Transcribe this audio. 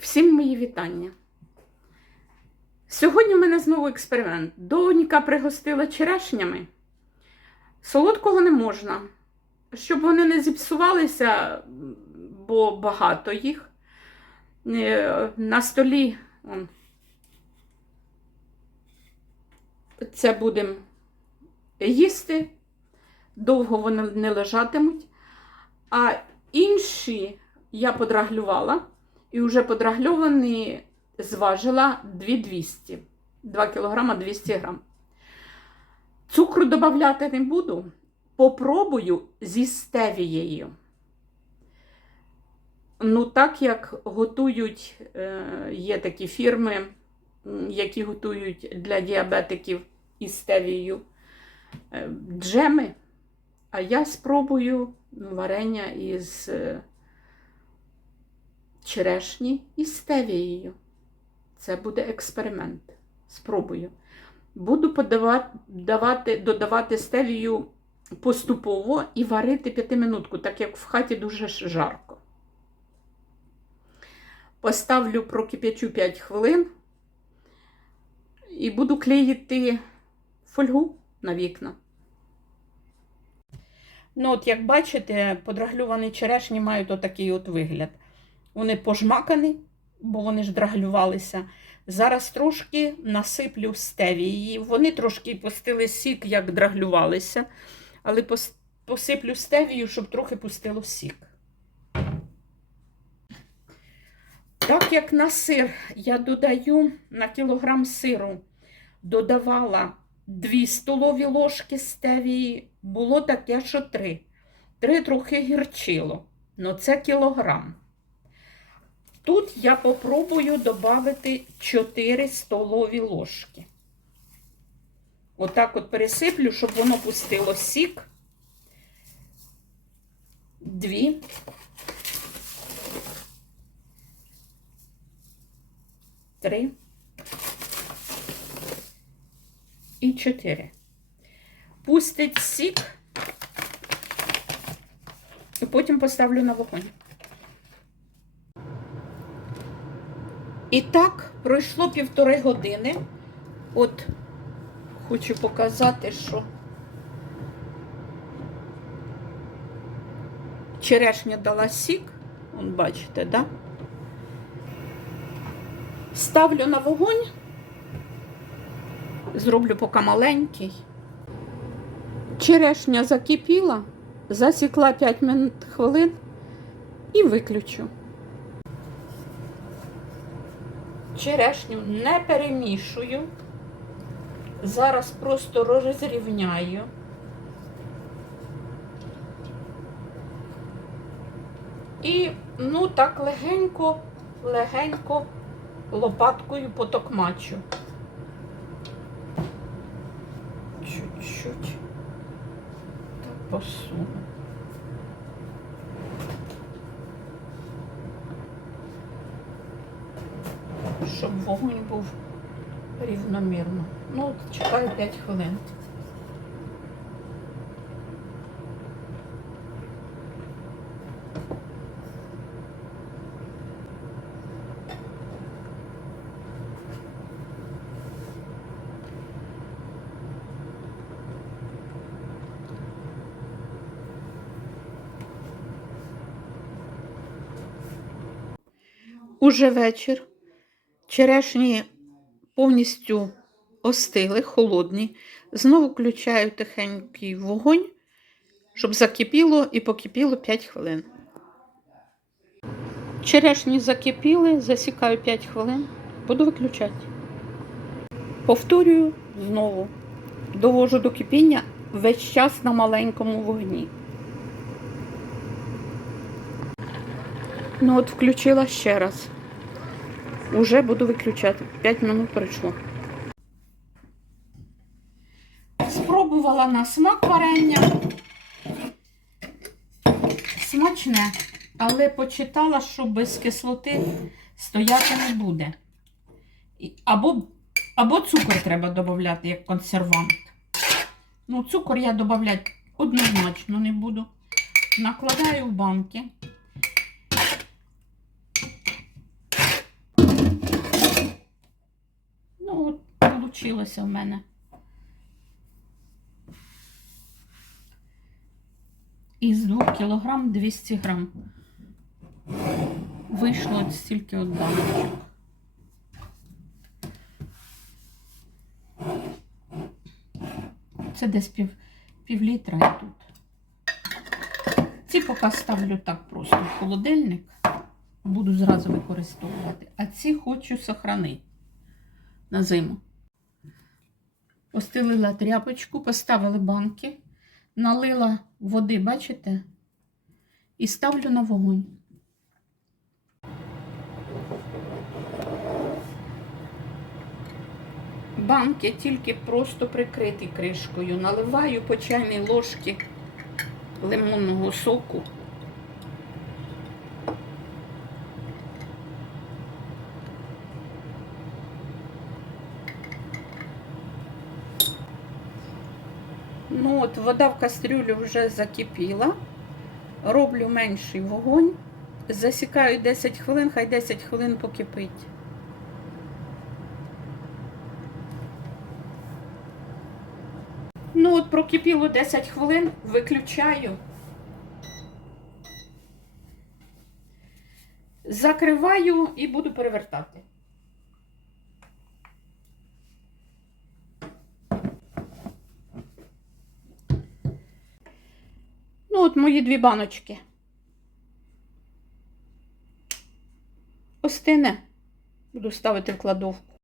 Всім мої вітання. Сьогодні в мене знову експеримент. Донька пригостила черешнями. Солодкого не можна. Щоб вони не зіпсувалися, бо багато їх. Е, На столі це будемо їсти, довго вони не лежатимуть. А інші я подраглювала і вже подрагльовані зважила 2200, 2 кг 200 грам. Цукру додати не буду. Попробую зі стевією. Ну, так як готують, е, є такі фірми, які готують для діабетиків із стевією е, джеми, а я спробую варення із е, черешні із стевією. Це буде експеримент. Спробую. Буду подавати, давати, додавати стевію поступово і варити п'ятиминутку, так як в хаті дуже жарко. Поставлю прокип'ячу 5 хвилин і буду клеїти фольгу на вікна. Ну, от, як бачите, подраглювані черешні мають отакий от вигляд. Вони пожмакані, бо вони ж драглювалися. Зараз трошки насиплю стевії. Вони трошки пустили сік, як драглювалися, але посиплю стевію, щоб трохи пустило сік. Так як на сир я додаю на кілограм сиру, додавала 2 столові ложки стевії, було таке, що 3. 3 трохи гірчило, але це кілограм. Тут я попробую додати 4 столові ложки. Отак от пересиплю, щоб воно пустило сік. Дві. Три. І чотири. Пустить сік. І потім поставлю на вогонь. І так, пройшло півтори години. От хочу показати, що черешня дала сік. Вон бачите, да? Ставлю на вогонь. Зроблю поки маленький. Черешня закипіла, засікла 5 хвилин і виключу. Черешню не перемішую. Зараз просто розрівняю. І, ну, так легенько, легенько лопаткою потокмачу. Чуть-чуть. Так посуну. Щоб вогонь був рівномірно. Ну, от чекаю 5 хвилин. Уже вечір. Черешні повністю остили, холодні. Знову включаю тихенький вогонь, щоб закипіло і покипіло 5 хвилин. Черешні закипіли, засікаю 5 хвилин, буду виключати. Повторюю знову. Довожу до кипіння весь час на маленькому вогні. Ну от включила ще раз. Уже буду виключати. 5 минут пройшло. Спробувала на смак варення. Смачне, але почитала, що без кислоти стояти не буде. Або, або цукор треба додати як консервант. Ну, цукор я додати однозначно не буду. Накладаю в банки. Вийшло в мене. Із 2 кілограм 200 грам. Вийшло стільки от баночок. Це десь пів, пів літра і тут. Ці поки ставлю так просто в холодильник. Буду зразу використовувати. А ці хочу сохранити на зиму. Постелила тряпочку, поставили банки, налила води, бачите? І ставлю на вогонь. Банки тільки просто прикриті кришкою. Наливаю по чайній ложці лимонного соку. Ну от вода в кастрюлю вже закипіла. Роблю менший вогонь. Засікаю 10 хвилин, хай 10 хвилин покипить. Ну, от прокипіло 10 хвилин, виключаю. Закриваю і буду перевертати. Ну, от мої дві баночки. Остине. Буду ставити в кладовку.